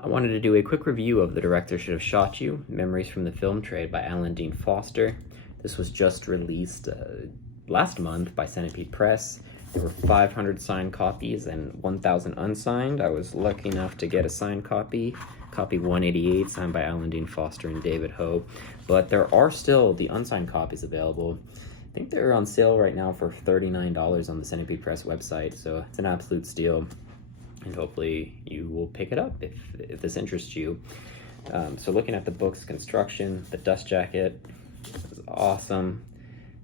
I wanted to do a quick review of The Director Should Have Shot You, Memories from the Film Trade by Alan Dean Foster. This was just released last month by Centipede Press. There were 500 signed copies and 1,000 unsigned. I was lucky enough to get a signed copy, copy 188, signed by Alan Dean Foster and David Ho. But there are still the unsigned copies available. I think they're on sale right now for $39 on the Centipede Press website, so it's an absolute steal. And hopefully you will pick it up if this interests you. So looking at the book's construction, the dust jacket is awesome.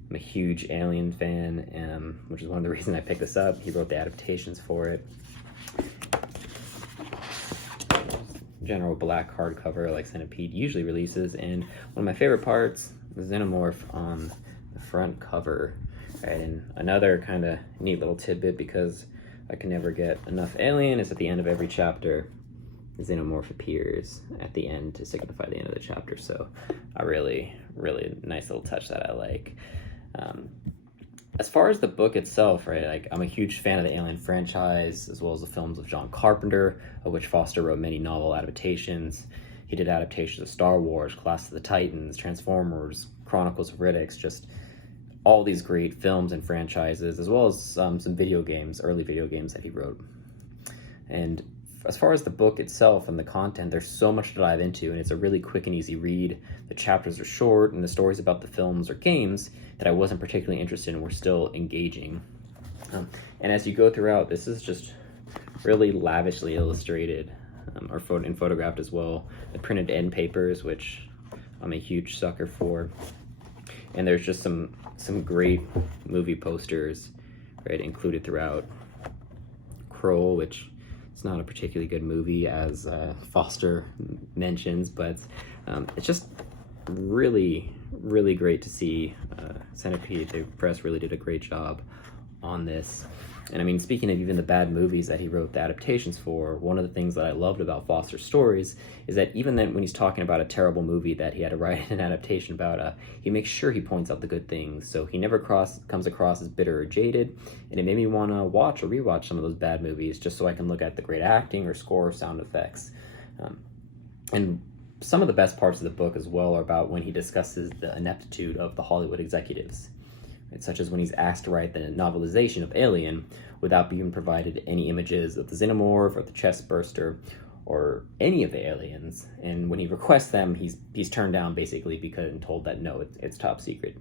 I'm a huge Alien fan, which is one of the reasons I picked this up. He wrote the adaptations for it. General black hardcover like Centipede usually releases, and one of my favorite parts, the Xenomorph on the front cover. Right, and another kind of neat little tidbit, because I can never get enough Alien, is at the end of every chapter, the Xenomorph appears at the end to signify the end of the chapter. So a really, really nice little touch that I like. As far as the book itself, right, like I'm a huge fan of the Alien franchise, as well as the films of John Carpenter, of which Foster wrote many novel adaptations. He did adaptations of Star Wars, Clash of the Titans, Transformers, Chronicles of Riddick, just all these great films and franchises, as well as some video games, early video games that he wrote. And as far as the book itself and the content, there's so much to dive into, and it's a really quick and easy read. The chapters are short, and the stories about the films or games that I wasn't particularly interested in were still engaging. And as you go throughout, this is just really lavishly illustrated, and photographed as well. The printed end papers, which I'm a huge sucker for. And there's just some great movie posters, right, included throughout. Kroll, which is not a particularly good movie, as Foster mentions, but it's just really, really great to see. Centipede Press really did a great job on this. And I mean, speaking of even the bad movies that he wrote the adaptations for, one of the things that I loved about Foster's stories is that even then when he's talking about a terrible movie that he had to write an adaptation about, he makes sure he points out the good things. So he never comes across as bitter or jaded, and it made me want to watch or rewatch some of those bad movies just so I can look at the great acting or score or sound effects. And some of the best parts of the book as well are about when he discusses the ineptitude of the Hollywood executives, such as when he's asked to write the novelization of Alien without being provided any images of the Xenomorph or the chest burster or any of the aliens. And when he requests them, he's turned down basically because and told that no, it's top secret.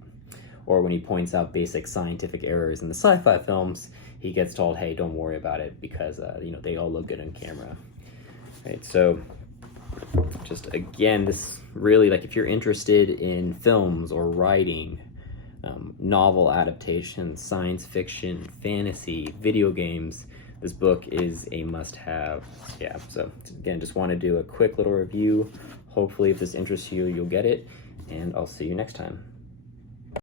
Or when he points out basic scientific errors in the sci-fi films, he gets told, hey, don't worry about it because they all look good on camera. Right, so just again, this really, like, if you're interested in films or writing, novel adaptations, science fiction, fantasy, video games, this book is a must-have. Yeah, so again, just want to do a quick little review. Hopefully if this interests you, you'll get it, and I'll see you next time.